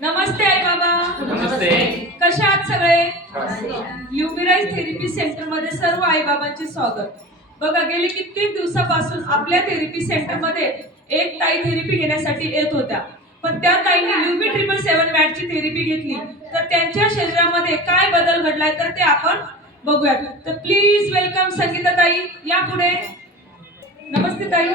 नमस्ते आई बाबा. नमस्ते. कशा आहात सगळे? ल्युमिराइज थेरपी सेंटर मध्ये सर्व आई बाबांचे स्वागत. बघा, गेले कित्येक दिवसापासून आपल्या थेरपी सेंटर मध्ये एक ताई थेरपी घेण्यासाठी येत होत्या, पण त्या ताईंनी ल्युमी 777 मॅटची थेरपी घेतली. तर त्यांच्या शरीरामध्ये काय बदल घडलाय तर ते आपण बघूयात. तर प्लीज वेलकम संगीता ताई, या पुढे. नमस्ते ताई.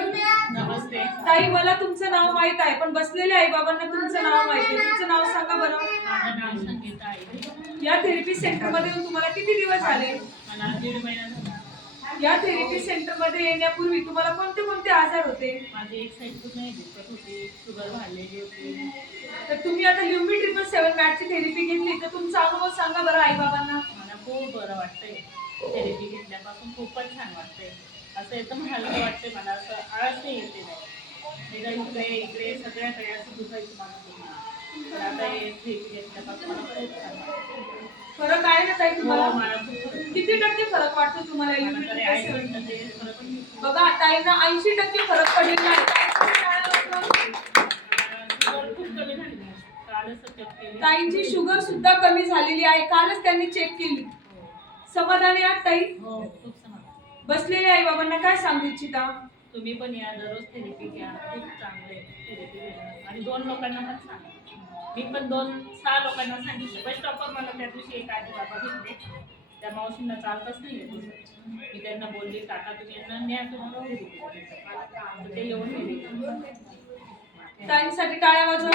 नमस्ते ताई, मला तुमचं नाव माहित आहे, पण बसलेल्या आई बाबांना तुमचं नाव माहिती आहे. तुमचं नाव सांगा बरं. माझं नाव संगीता आहे. या थेरपी सेंटर मध्ये येऊन तुम्हाला किती दिवस झाले? मला 1.5 महिना झाला. या थेरपी सेंटर मध्ये येण्यापूर्वी तुम्हाला कोणते कोणते आजार होते? माझी एक साईड पूर्ण दुखत होती, शुगर वाढलेली होती. तर तुम्ही आता ल्युमी 777 मॅटची थेरपी घेतली, तर तुमचा अनुभव सांगा बरं आई बाबांना. मला खूप बरं वाटतंय. थेरपी घेतल्यापासून खूपच छान वाटतंय. असं एकदम हलकं वाटतंय. मला असं आळसही येते नाही. एकदा इकडे इकडे सगळ्याकडे असं दुखायचं मला पूर्ण. तर आता हे थेरपी घेतल्यापासून मला खूप छान वाटतं. फरक आहे ना ताई तुम्हाला? हो, मला खूप फरक आहे. किती टक्के फरक वाटतो तुम्हाला मला ल्युमी तरी 777? 80% फरक आहे. बघा, ताईंना 80% फरक पडलेला आहे. शुगर खूप कमी झाली. कालच चेक केली. ताईंची शुगर सुद्धा कमी झालेली आहे. कालच त्यांनी चेक केली. समाधानी आहात ताई? हो, खूप समाधान. बसलेल्या आई बाबांना काय सांगू इच्छिता? तुम्ही पण या, दररोज थेरपी घ्या. खूप चांगलं आहे थेरपी घेणं. आणि 2 लोकांना पण सांगा. मी पण 6 लोकांना सांगितलं. बस स्टॉपवर मला त्या दिवशी एक आजी बाबा भेटले. त्या मावशींना चालतच नाही आहे तसं. मी त्यांना बोलली, काका तुम्ही यांना न्या, तुम्हाला थेरपी. ते येऊन गेले. ताईंसाठी टाळ्या वाजवा.